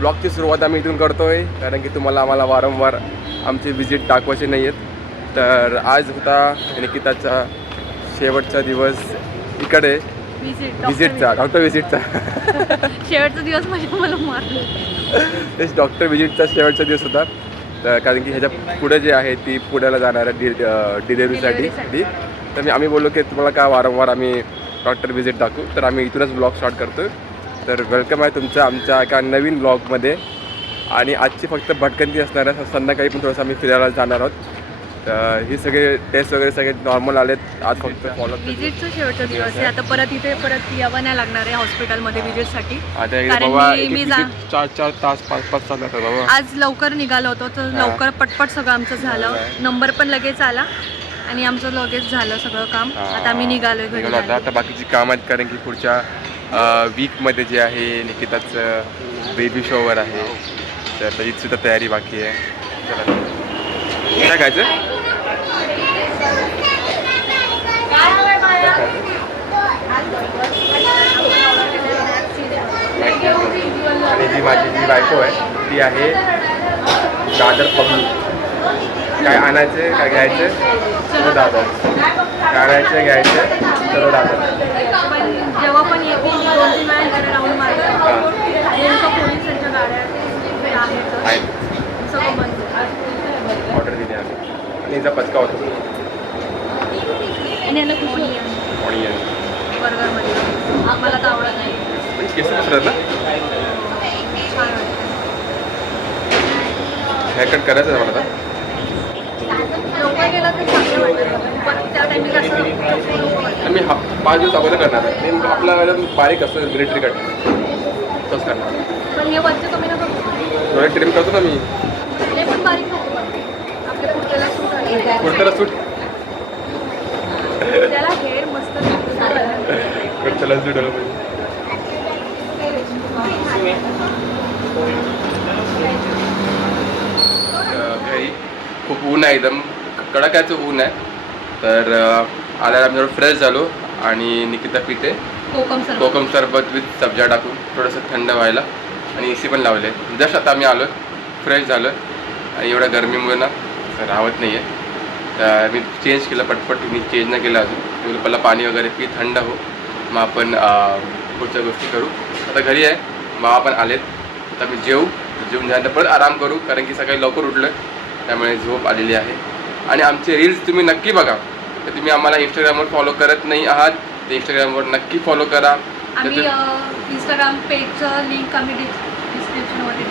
ब्लॉगची सुरुवात आम्ही इथून करतो आहे, कारण की तुम्हाला आम्हाला वारंवार आमची विजिट दाखवायची नाही आहेत. तर आज होता निकिताचा शेवटचा दिवस इकडे विजिटचा, डॉक्टर विजिटचा. शेवटचा दिवस म्हणजे मला मारलं. तेच डॉक्टर विजिटचा शेवटचा दिवस होता. तर कारण की ह्याच्या पुढे जे आहे ती पुण्याला जाणार आहे डिलेवरीसाठी. तर आम्ही बोललो की तुम्हाला का वारंवार आम्ही डॉक्टर विजिट दाखवू, तर आम्ही इथूनच ब्लॉग स्टार्ट करतो. तर वेलकम आहे तुमचं आमच्या एका नवीन ब्लॉगमध्ये. आणि आजची फक्त भटकंती असणार आहे, संध्याकाळी पण थोडंसं आम्ही फिरायला जाणार आहोत. तर हे सगळे टेस्ट वगैरे सगळे नॉर्मल आलेत. आज फक्त फॉलो विजिटचा शेवटचा दिवस आहे. आता परत इथे यावं नाही लागणार आहे हॉस्पिटलमध्ये विजिटसाठी. आता बाबा 4-4 तास 5-5 तास लागतात बाबा. आज लवकर निघालो होतो तर लवकर पटपट सगळं आमचं झालं. नंबर पण लगेच आला आणि आमचं लगेच झालं सगळं काम. आता आम्ही निघालोय घरी. आता बाकीची काम आहेत, कारण की पुढच्या वीकमध्ये जे आहे निकिताचं बेबी शॉवर आहे. तर त्याची सुद्धा तयारी बाकी आहे. काय खायचं? आणि जी माझी जी बायको आहे ती आहे दादर पब्लू. काय आणायचं काय घ्यायचं सर्व दादर, काय आणायचं घ्यायचं सर्व दादर. जेव्हा पण येते 2-3 वेळा इकडे राहून मारतात. पोलिसांच्या गाड्या आहेत सगळं बंद. ऑर्डर दिली आम्ही आणि याचा पचका होतो ऑनियन बर्गरमध्ये. आम्हाला तर आवडत नाही. केस पसरत ना. हेअरकट करायचं आहे मला आता. लवकर गेला तर चांगलं वाटेल, पण त्या टायमिंग असं मी 5 दिवस अगोदर करणार आहे. आपला बारीक असतो मिलिटरी कट तोच करणार. पण हे वरचे कमी नको. थोडं ट्रिम करतो ना मी. ते पण बारीक नको. आपल्या पुढच्याला सूट आहे. कुर्ताला सूट त्याला हेअर मस्त कुर्ताला सूट आलं पाहिजे. घरी खूप ऊन आहे, एकदम कडाक्याचं ऊन आहे. तर आल्याला आम्ही थोडं फ्रेश झालो आणि निकिता पिते कोकम सरबत विथ सब्जा टाकून थोडंसं थंड व्हायला. आणि AC पण लावले. जस्ट आता आम्ही आलो फ्रेश झालं. आणि एवढ्या गरमीमुळे ना राहत नाही आहे. तर मी चेंज केलं पटपट. मी चेंज नाही केलं अजून. पहिला पाणी वगैरे पी थंड हो, मग आपण पुढच्या गोष्टी करू. आता घरी आहे, मग आपण आलेत. आता मी जेवून झाल्यानंतर परत आराम करू, कारण की सकाळी लवकर उठलं त्यामुळे झोप आलेली आहे. आणि आमचे रील्स तुम्ही नक्की बघा. तर तुम्ही आम्हाला इंस्टाग्रामवर फॉलो करत नाही आहात तर इंस्टाग्रामवर नक्की फॉलो करा. आम्ही इंस्टाग्राम पेजचं लिंक आम्ही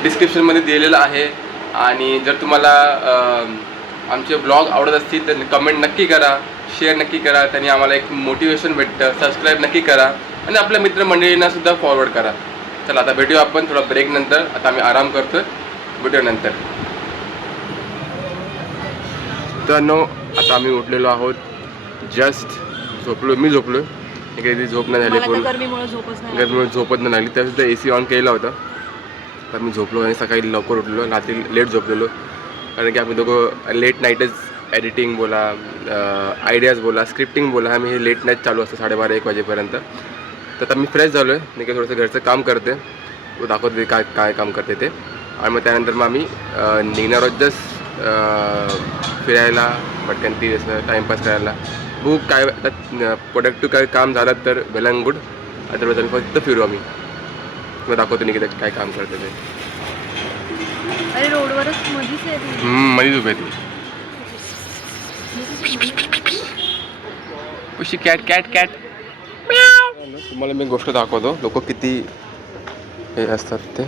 डिस्क्रिप्शनमध्ये दिलेलं आहे. आणि जर तुम्हाला आमचे ब्लॉग आवडत असतील तर कमेंट नक्की करा, शेअर नक्की करा. त्यांनी आम्हाला एक मोटिवेशन भेटतं. सबस्क्राईब नक्की करा आणि आपल्या मित्रमंडळींना सुद्धा फॉरवर्ड करा. चला आता भेटूया आपण थोडा ब्रेक नंतर. आता आम्ही आराम करतो, भेटूया नंतर. तर आता आम्ही उठलेलो आहोत. जस्ट मी झोपलो. काही झोप नाही झाली, पण गरमीमुळे झोपत नाही लागली. त्यासुद्धा AC ऑन केला होता. तर मी झोपलो आणि सकाळी लवकर उठलो. रात्री लेट झोपलेलो, कारण की आम्ही दोघं लेट नाईटच एडिटिंग बोला, आयडियाज बोला, स्क्रिप्टिंग बोला, आम्ही हे लेट नाईट चालू असतं 12:30-1 वाजेपर्यंत. तर आता मी फ्रेश झालो आहे. नाही का थोडंसं घरचं काम करते, तो दाखवते काय काय काम करते ते. आणि मग त्यानंतर मग आम्ही निघणार आहोत जस्ट फिरायला, भटकंती असं टाईमपास करायला. बुक काय आता प्रोडक्टिव्ह काय काम झालं तर वेल अँड गुड, अदरवाईज आम्ही फक्त फिरू. आम्ही मग दाखवतो नाही की काय काम करते ते. अरे रोडवरच मधीच आहे. मधीच उभी आहे ती. Pushy cat cat cat. तुम्हाला मी गोष्ट दाखवतो, लोक किती हे असतात ते.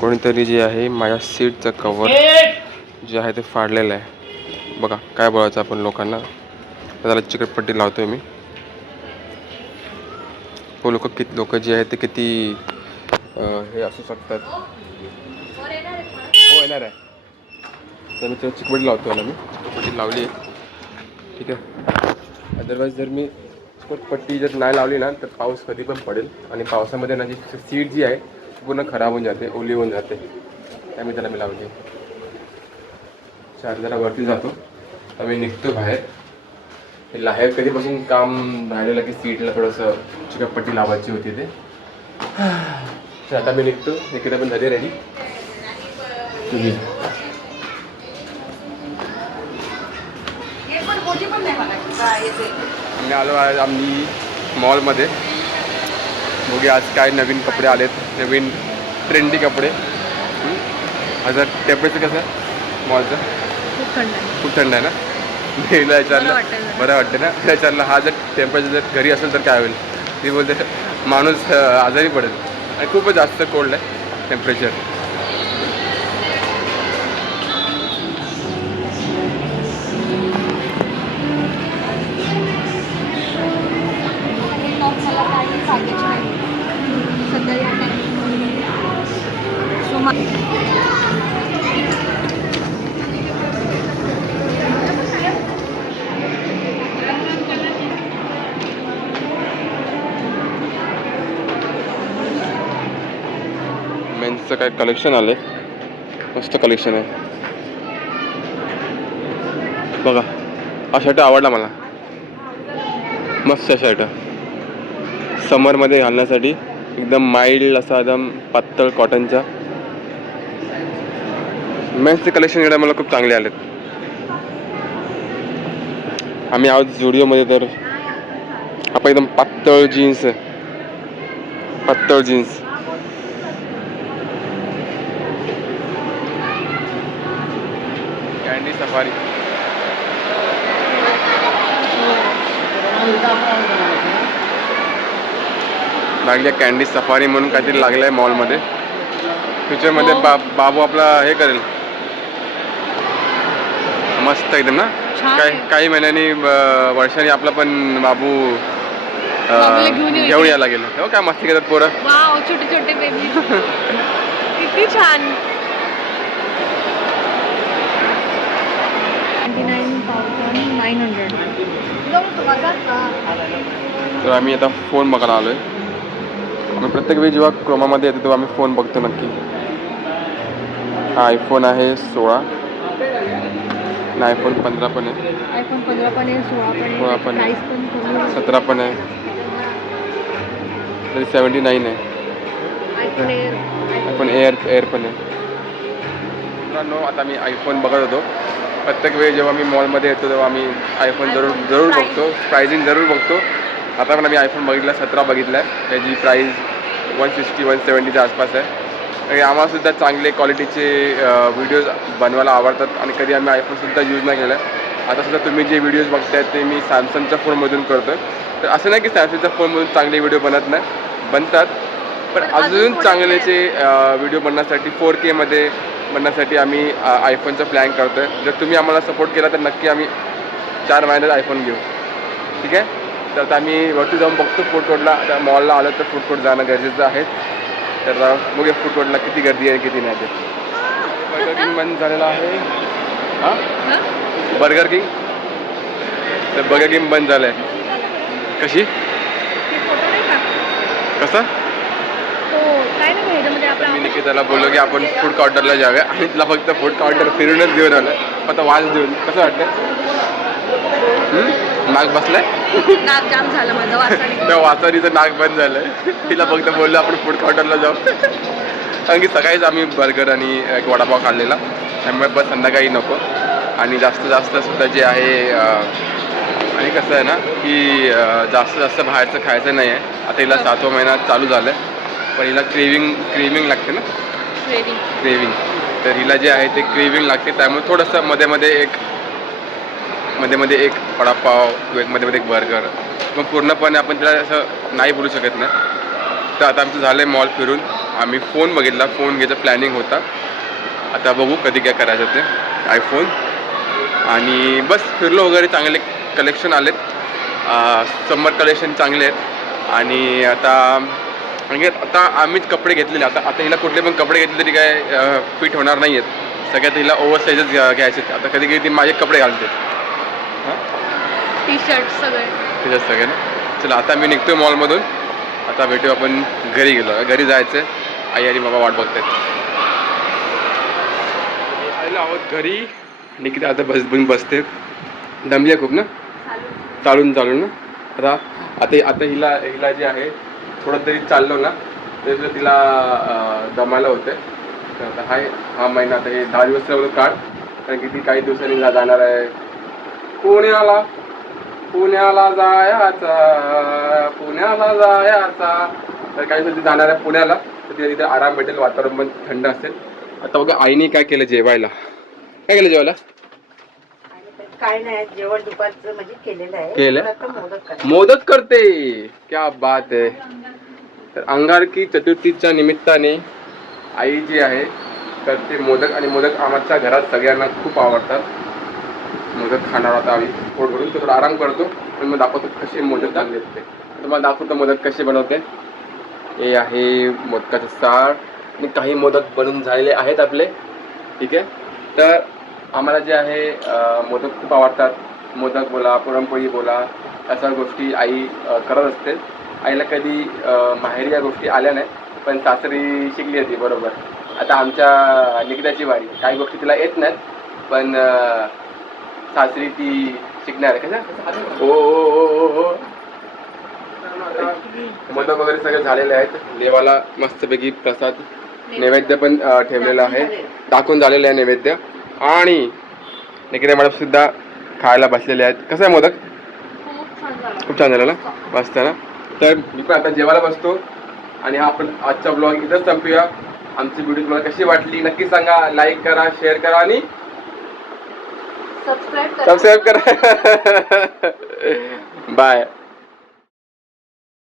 कोणीतरी जे आहे माझ्या सीटचं कवर जे आहे ते फाडलेलं आहे. बघा काय बोलायचं आपण लोकांना. त्याला चिकटपट्टी लावतोय मी. हो लोक जे आहे ते किती हे असू शकतात. हो येणार आहे. तर मी त्याला चिकटपट्टी लावतोय ना, मी चिकटपट्टी लावली आहे. ठीक आहे. अदरवाईज जर मी चिकटपट्टी जर नाही लावली ना तर पाऊस कधी पण पडेल. आणि पावसामध्ये ना जी सीट जी आहे पूर्ण खराब होऊन जाते, ओली होऊन जाते. त्यामुळे त्याला मी लावली. जरा वरती जातो, आम्ही निघतो बाहेर. बाहेर कधीपासून काम राहिलेलं की सीटला थोडंसं चिकटपट्टी लावायची होती ते. तर आता मी निघतो. निकिता पण झाली रेडी. तुम्ही आम्ही आलो आहे आम्ही मॉलमध्ये. बघूया आज काय नवीन कपडे आलेत, नवीन ट्रेंडी कपडे. आता टेम्परेचर कसं आहे मॉलचं? खूप थंड आहे ना. हिला विचारलं बरं वाटतं ना. विचारलं हा जर टेम्परेचर जर घरी असेल तर काय होईल. ती बोलते माणूस आजारी पडेल. आणि खूपच जास्त कोल्ड आहे टेम्परेचर. मेन्सचं काय कलेक्शन आलंय, मस्त कलेक्शन आहे बघा. हा शर्ट आवडला मला, मस्त शर्ट. समरमध्ये घालण्यासाठी एकदम माइल्ड असा एकदम पातळ कॉटनचा मेन्सचे कलेक्शन इकडे मला खूप चांगले आलेत. आम्ही आहोत झुडिओमध्ये. तर आपण एकदम पातळ जीन्स आहे, पातळ जीन्स. कॅन्डी सफारी लागली. कॅन्डी सफारी म्हणून काहीतरी लागलं आहे मॉलमध्ये. फ्युचरमध्ये बाबू आपला हे करेल मस्त एकदम ना. काही महिन्यांनी वर्षांनी आपला पण बाबू घेऊन यायला गेलं. हो काय मस्ती करतात पोरं. छोटे छोटे बेबी किती छान. 29,900. तर आम्ही आता फोन बघायला आलोय. आम्ही प्रत्येक वेळी जेव्हा क्रोमामध्ये येतो तेव्हा आम्ही फोन बघतो नक्की. हा आयफोन आहे 16 आणि आयफोन 15 पण आहे. आयफोन 15 पण आहे, 16 पण आहे, 17 पण आहे, तरी 79 आहे. आयफोन एअर पण आहे. मित्रांनो आता मी आयफोन बघत होतो. प्रत्येक वेळी जेव्हा मी मॉलमध्ये येतो तेव्हा आम्ही आयफोन जरूर बघतो, प्राइसिंग जरूर बघतो. आता पण आम्ही आयफोन बघितला 17 बघितला आहे. त्याची प्राईस 160-170च्या आसपास आहे. आणि आम्हालासुद्धा चांगले क्वालिटीचे व्हिडिओज बनवायला आवडतात आणि कधी आम्ही आयफोनसुद्धा यूज नाही केला आहे. आतासुद्धा तुम्ही जे व्हिडिओज बघताय ते मी सॅमसंगच्या फोनमधून करतो आहे. तर असं नाही की सॅमसंगच्या फोनमधून चांगले व्हिडिओ बनतात, पण अजून चांगल्याचे व्हिडिओ बनण्यासाठी 4K मध्ये बनण्यासाठी आम्ही आयफोनचा प्लॅन करतो आहे. जर तुम्ही आम्हाला सपोर्ट केला तर नक्की आम्ही 4 महिन्यात आयफोन घेऊ. ठीक आहे. तर आता आम्ही वरती जाऊन बघतो फूड कोर्टला. आता मॉलला आलं तर फूड कोर्ट जाणं गरजेचं आहे. तर बघूया फूड कोर्टला किती गर्दी आहे किती नाही. ते बर्गर किंग बंद झालेलं आहे. हां बर्गर किंग. तर बर्गर किंग बंद झालं आहे. कशी कसं मी निकिताला बोललो की आपण फूड काउंटरला जाऊया आणि तिला फक्त फूड काउंटर फिरूनच घेऊन आलं. आता वास देऊन कसं वाटतं? नाक बसलाय. नाक जाम झालं माझं. त्या वासानीचं नाक बंद झालंय. तिला फक्त बोललो आपण फूड काउंटरला जाऊ. कारण की सकाळीच आम्ही बर्गर आणि एक वडापाव खाल्लेला, त्यामुळे बस संध्याकाळी नको. आणि जास्त सुद्धा जे आहे आणि कसं आहे ना की जास्त बाहेरचं खायचं नाही आहे. आता हिला 7वा महिना चालू झालं आहे. पण हिला क्रेविंग लागते ना, क्रेविंग. तर हिला जे आहे ते क्रेविंग लागते. त्यामुळे थोडंसं मध्ये एक वडापाव किंवा मध्ये एक बर्गर. मग पूर्णपणे आपण तिला असं नाही बोलू शकत नाही. तर आता आमचं झालं आहे मॉल फिरून. आम्ही फोन बघितला, फोन घ्यायचा प्लॅनिंग होता. आता बघू कधी काय करायचं ते आयफोन. आणि बस फिरलो वगैरे. चांगले कलेक्शन आलेत, समर कलेक्शन चांगले आहेत. आणि आता आम्हीच कपडे घेतलेले. आता हिला कुठले पण कपडे घेतले तरी काय फिट होणार नाही आहेत. सगळ्यात हिला ओव्हरसाईजच घ्यायचे. आता कधी ती माझे कपडे घालते. हां टी शर्ट सगळे ना. चला आता मी निघतोय मॉलमधून. आता भेटू आपण घरी गेलो. घरी जायचं. आई आणि बाबा वाट बघतात. आलेलो आहोत घरी. निकिता आता बसते. दमली आहे खूप ना चालून ना. आता हिला जे आहे थोडं तरी चाललो ना ते तिला दमायला होते. तर आता हा महिना आता हे 10 दिवस काढ, कारण की ती काही दिवसांनी जाणार आहे पुण्याला. पुण्याला जायचा. तर काही दिवसांनी जाणार आहे पुण्याला. तर तिला तिथे आराम भेटेल, वातावरण पण थंड असेल. आता बघा आईने काय केलं जेवायला. काय केलं जेवायला? काय नाही, जेवण दुपारचं म्हणजे केलेलं आहे. केलं? आता मोदक करा. मोदक करते. क्या बात आहे. तर अंगारकी चतुर्थीच्या निमित्ताने आई जी आहे करते मोदक, आणि मोदक आमच्या घरात सगळ्यांना खूप आवडतात. मोदक खाणार आता आम्ही पोट भरून. थोडा आराम करतो आणि मग दाखवतो कसे मोदक बनले ते. तुम्हाला दाखवतो मोदक कसे बनवते. हे आहे मोदकाचं साळ, आणि काही मोदक बनून झालेले आहेत आपले. ठीक आहे. तर आम्हाला जे आहे मोदक खूप आवडतात. मोदक बोला, पुरणपोळी बोला, अशा गोष्टी आई करत असते. आईला कधी माहेरी या गोष्टी आल्या नाही, पण सासरी शिकली होती बरोबर. आता आमच्या निकिताची वारी, काही गोष्टी तिला येत नाहीत, पण सासरी ती शिकणार आहे. कसं हो हो हो हो हो. मोदक वगैरे सगळे झालेले आहेत. देवाला मस्तपैकी प्रसाद नैवेद्य पण ठेवलेला आहे, दाखवून झालेलं आहे नैवेद्य. आणि निकिता मॅडम सुद्धा खायला बसलेले आहेत. कसं आहे मोदक? खूप छान झालं ना, मस्त ना. तर मी पण आता जेवायला बसतो, आणि हा आपण आजचा ब्लॉग इथंच संपूया. आमची व्हिडिओ तुम्हाला कशी वाटली नक्की सांगा. लाईक करा, शेअर करा आणि सबस्क्राईब करा. बाय.